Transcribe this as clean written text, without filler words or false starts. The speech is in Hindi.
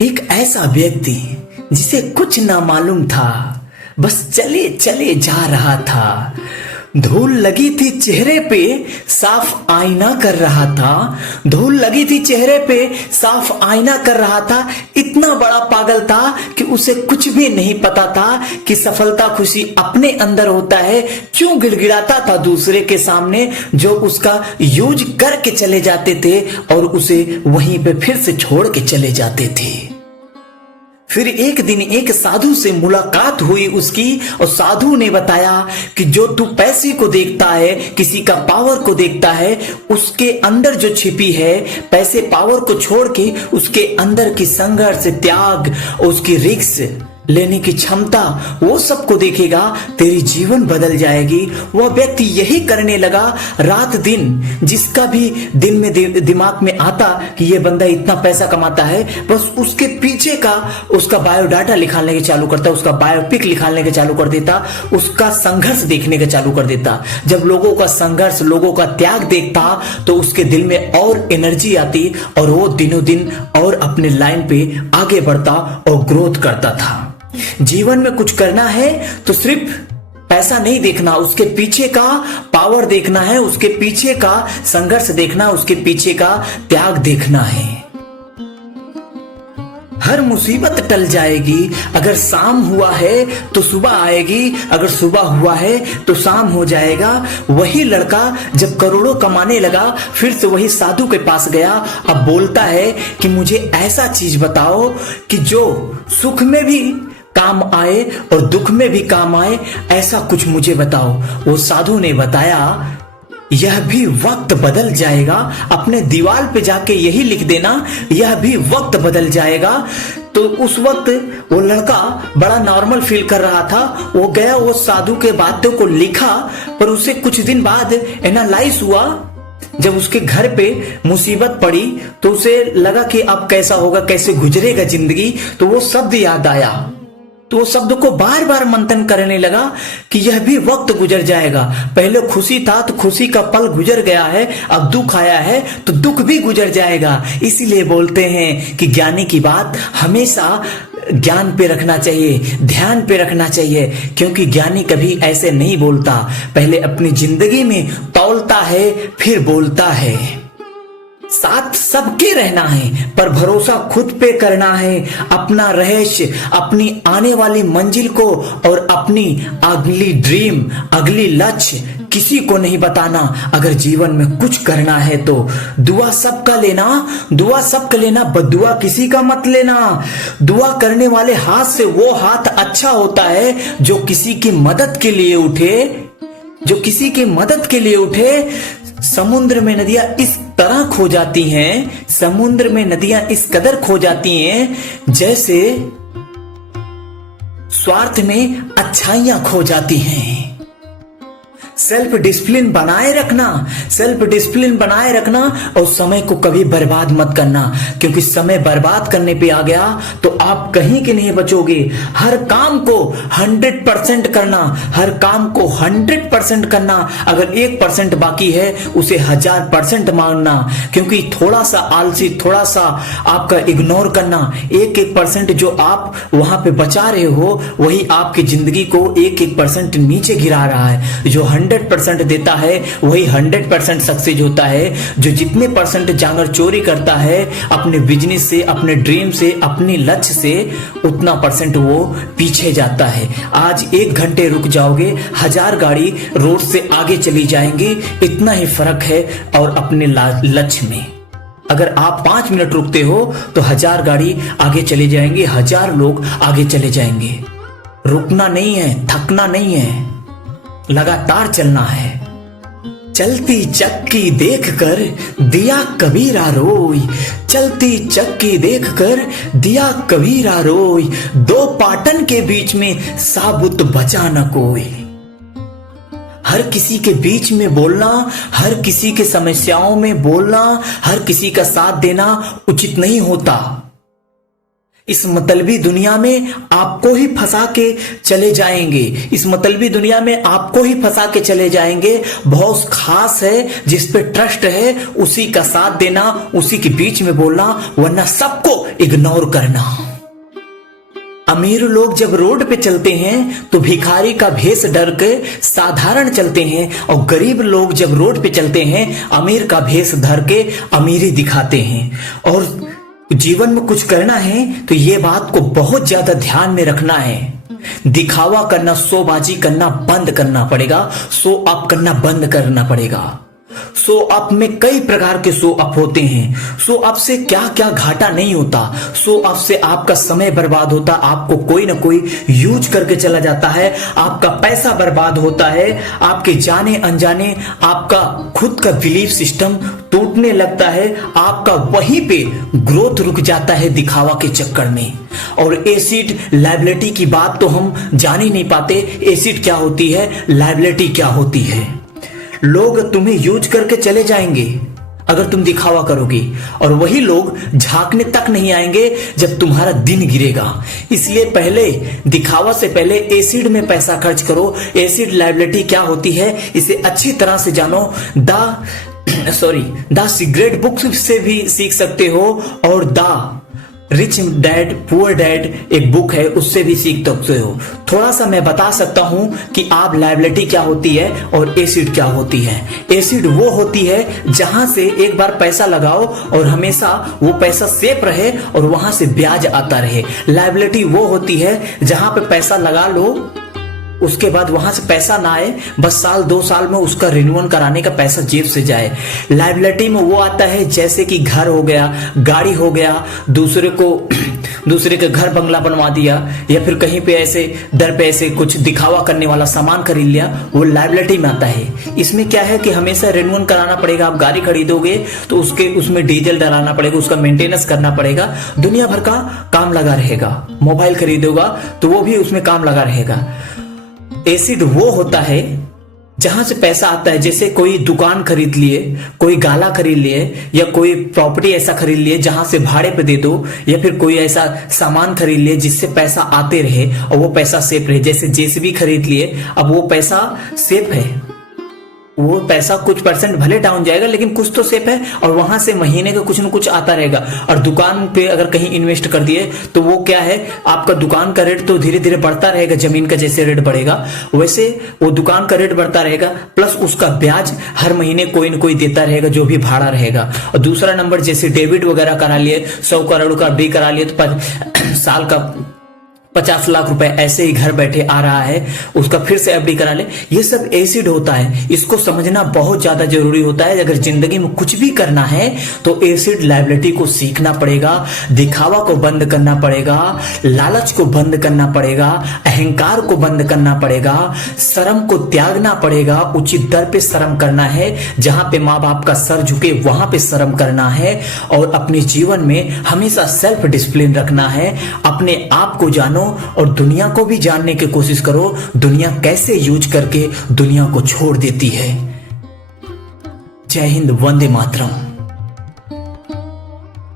एक ऐसा व्यक्ति जिसे कुछ ना मालूम था, बस चले चले जा रहा था। धूल लगी थी चेहरे पे, साफ आईना कर रहा था। धूल लगी थी चेहरे पे, साफ आईना कर रहा था। इतना बड़ा पागल था कि उसे कुछ भी नहीं पता था कि सफलता खुशी अपने अंदर होता है। क्यों गिड़गिड़ाता था दूसरे के सामने जो उसका यूज करके चले जाते थे और उसे वहीं पे फिर से छोड़ के चले जाते थे। फिर एक दिन एक साधु से मुलाकात हुई उसकी, और साधु ने बताया कि जो तू पैसे को देखता है, किसी का पावर को देखता है, उसके अंदर जो छिपी है पैसे पावर को छोड़ के उसके अंदर की संघर्ष, त्याग, उसकी रिस्क लेने की क्षमता, वो सबको देखेगा, तेरी जीवन बदल जाएगी। वह व्यक्ति यही करने लगा रात दिन। जिसका भी दिन में दिमाग में आता कि ये बंदा इतना पैसा कमाता है, बस उसके पीछे का उसका बायोडाटा निकालने के चालू करता, उसका बायोपिक निकालने के चालू कर देता, उसका संघर्ष देखने के चालू कर देता। जब लोगों का संघर्ष, लोगों का त्याग देखता तो उसके दिल में और एनर्जी आती और वो दिनों दिन और अपने लाइन पे आगे बढ़ता और ग्रोथ करता था। जीवन में कुछ करना है तो सिर्फ पैसा नहीं देखना, उसके पीछे का पावर देखना है, उसके पीछे का संघर्ष देखना, उसके पीछे का त्याग देखना है। हर मुसीबत टल जाएगी। अगर शाम हुआ है तो सुबह आएगी, अगर सुबह हुआ है तो शाम हो जाएगा। वही लड़का जब करोड़ों कमाने लगा, फिर से वही साधु के पास गया। अब बोलता है कि मुझे ऐसा चीज बताओ कि जो सुख में भी काम आए और दुख में भी काम आए, ऐसा कुछ मुझे बताओ। वो साधु ने बताया, यह भी वक्त बदल जाएगा। अपने दीवार पे जाके यही लिख देना, यह भी वक्त बदल जाएगा। तो उस वक्त वो लड़का बड़ा नॉर्मल फील कर रहा था। वो गया, वो साधु के बातों को लिखा, पर उसे कुछ दिन बाद एनालाइज हुआ। जब उसके घर पे मुसीबत पड़ी तो उसे लगा कि अब कैसा होगा, कैसे गुजरेगा जिंदगी। तो वो शब्द याद आया, तो वो शब्द को बार बार मंथन करने लगा कि यह भी वक्त गुजर जाएगा। पहले खुशी था तो खुशी का पल गुजर गया है, अब दुख आया है तो दुख भी गुजर जाएगा। इसीलिए बोलते हैं कि ज्ञानी की बात हमेशा ज्ञान पे रखना चाहिए, ध्यान पे रखना चाहिए, क्योंकि ज्ञानी कभी ऐसे नहीं बोलता। पहले अपनी जिंदगी में तौलता है, फिर बोलता है। साथ सबके रहना है, पर भरोसा खुद पे करना है। अपना रहस्य, अपनी आने वाली मंजिल को और अपनी अगली ड्रीम, अगली लक्ष्य किसी को नहीं बताना। अगर जीवन में कुछ करना है तो दुआ सबका लेना, दुआ सबका लेना, बदुआ किसी का मत लेना। दुआ करने वाले हाथ से वो हाथ अच्छा होता है जो किसी की मदद के लिए उठे, जो किसी की मदद के लिए उठे। समुद्र में नदियां इस तरह खो जाती हैं, समुद्र में नदियां इस कदर खो जाती हैं जैसे स्वार्थ में अच्छाइयां खो जाती हैं। सेल्फ डिसिप्लिन बनाए रखना, सेल्फ डिसिप्लिन बनाए रखना, और समय को कभी बर्बाद मत करना, क्योंकि समय बर्बाद करने पे आ गया तो आप कहीं के नहीं बचोगे। हर काम को 100% करना, हर काम को 100% करना। अगर 1% बाकी है उसे 1000% मांगना, क्योंकि थोड़ा सा आलसी, थोड़ा सा आपका इग्नोर करना, 1% जो आप वहां पे बचा रहे हो वही आपकी जिंदगी को 1% नीचे गिरा रहा है। जो 100% देता है वही 100% सक्सेस होता है। जो जितने परसेंट जानवर चोरी करता है अपने बिजनेस से, अपने ड्रीम से, अपने लक्ष्य से, उतना परसेंट वो पीछे जाता है। आज 1 घंटे रुक जाओगे, 1000 गाड़ी रोड से आगे चली जाएंगी। इतना ही फर्क है। और अपने लक्ष्य में अगर आप 5 मिनट रुकते हो तो 1000 गाड़ी आगे चले जाएंगे, 1000 लोग आगे चले जाएंगे। रुकना नहीं है, थकना नहीं है, लगातार चलना है। चलती चक्की देखकर दिया कबीरा रोई, चलती चक्की देखकर दिया कबीरा रोई। 2 पाटन के बीच में साबुत बचा न कोई। हर किसी के बीच में बोलना, हर किसी के समस्याओं में बोलना, हर किसी का साथ देना उचित नहीं होता, इस मतलबी दुनिया में आपको ही फंसा के चले जाएंगे। इस मतलबी दुनिया में आपको ही फंसा के चले जाएंगे। बहुत खास है, जिस पे ट्रस्ट है उसी का साथ देना, उसी के बीच में बोलना, वरना सबको इग्नोर करना। अमीर लोग जब रोड पे चलते हैं तो भिखारी का भेष डर के साधारण चलते हैं, और गरीब लोग जब रोड पे चलते हैं अमीर का भेष धर के अमीरी दिखाते हैं। और जीवन में कुछ करना है तो ये बात को बहुत ज्यादा ध्यान में रखना है। दिखावा करना, शोबाजी करना बंद करना पड़ेगा, शो अप करना बंद करना पड़ेगा। शो अप में कई प्रकार के शो अप होते हैं। शो अप से क्या क्या घाटा नहीं होता। शो अप से आपका समय बर्बाद होता, आपको कोई ना कोई यूज करके चला जाता है, आपका पैसा बर्बाद होता है, आपके जाने अनजाने आपका खुद का बिलीफ सिस्टम टूटने लगता है, आपका वहीं पे ग्रोथ रुक जाता है दिखावा के चक्कर में। और एसिड लायबिलिटी की बात तो हम जान ही नहीं पाते। एसिड क्या होती है, लायबिलिटी क्या होती है। लोग तुम्हें यूज करके चले जाएंगे अगर तुम दिखावा करोगे, और वही लोग झांकने तक नहीं आएंगे जब तुम्हारा दिन गिरेगा। इसलिए पहले दिखावा से पहले एसिड में पैसा खर्च करो। एसिड लायबिलिटी क्या होती है इसे अच्छी तरह से जानो। द सीक्रेट बुक से भी सीख सकते हो, और the rich dad poor dad एक बुक है, उससे भी सीख सकते हो। थोड़ा सा मैं बता सकता हूं कि आप लायबिलिटी क्या होती है और एसिड क्या होती है। एसिड वो होती है जहां से एक बार पैसा लगाओ और हमेशा वो पैसा सेफ रहे और वहां से ब्याज आता रहे। लायबिलिटी वो होती है जहां पे पैसा लगा लो, उसके बाद वहां से पैसा ना आए, बस साल 2 साल में उसका रिन्यूअल कराने का पैसा जेब से जाए। लायबिलिटी में वो आता है जैसे कि घर हो गया, गाड़ी हो गया, दूसरे के घर बंगला बनवा दिया, या फिर कहीं पे ऐसे दर पे ऐसे कुछ दिखावा करने वाला सामान खरीद लिया, वो लायबिलिटी में आता है। इसमें क्या है कि हमेशा रिन्यूअल कराना पड़ेगा। आप गाड़ी खरीदोगे तो उसमें डीजल डलाना पड़ेगा, उसका मेंटेनेंस करना पड़ेगा, दुनिया भर का काम लगा रहेगा। मोबाइल खरीदोगा तो वो भी उसमें काम लगा रहेगा। एसिड वो होता है जहां से पैसा आता है, जैसे कोई दुकान खरीद लिए, कोई गाला खरीद लिए, या कोई प्रॉपर्टी ऐसा खरीद लिए जहां से भाड़े पे दे दो, या फिर कोई ऐसा सामान खरीद लिए जिससे पैसा आते रहे और वो पैसा सेफ रहे। जैसे जेसीबी खरीद लिए, अब वो पैसा सेफ है, वो पैसा कुछ परसेंट भले डाउन जाएगा लेकिन कुछ तो सेफ है, और वहां से महीने का कुछ न कुछ आता रहेगा। और दुकान पे अगर कहीं इन्वेस्ट कर दिए तो वो क्या है, आपका दुकान का रेट तो धीरे धीरे बढ़ता रहेगा, जमीन का जैसे रेट बढ़ेगा वैसे वो दुकान का रेट बढ़ता रहेगा, प्लस उसका ब्याज हर महीने कोई न कोई देता रहेगा जो भी भाड़ा रहेगा। और दूसरा नंबर, जैसे डेबिट वगैरह करा लिए, 100 करोड़ का भी करा लिए तो साल का 50 लाख रुपए ऐसे ही घर बैठे आ रहा है, उसका फिर से एफडी करा ले। ये सब एसिड होता है, इसको समझना बहुत ज्यादा जरूरी होता है। अगर जिंदगी में कुछ भी करना है तो एसिड लायबिलिटी को सीखना पड़ेगा, दिखावा को बंद करना पड़ेगा, लालच को बंद करना पड़ेगा, अहंकार को बंद करना पड़ेगा, शर्म को त्यागना पड़ेगा। उचित दर पे शर्म करना है, जहां पे माँ बाप का सर झुके वहां पे शर्म करना है, और अपने जीवन में हमेशा सेल्फ डिसिप्लिन रखना है। अपने आप को जानो और दुनिया को भी जानने की कोशिश करो, दुनिया कैसे यूज करके दुनिया को छोड़ देती है। जय हिंद, वंदे मातरम।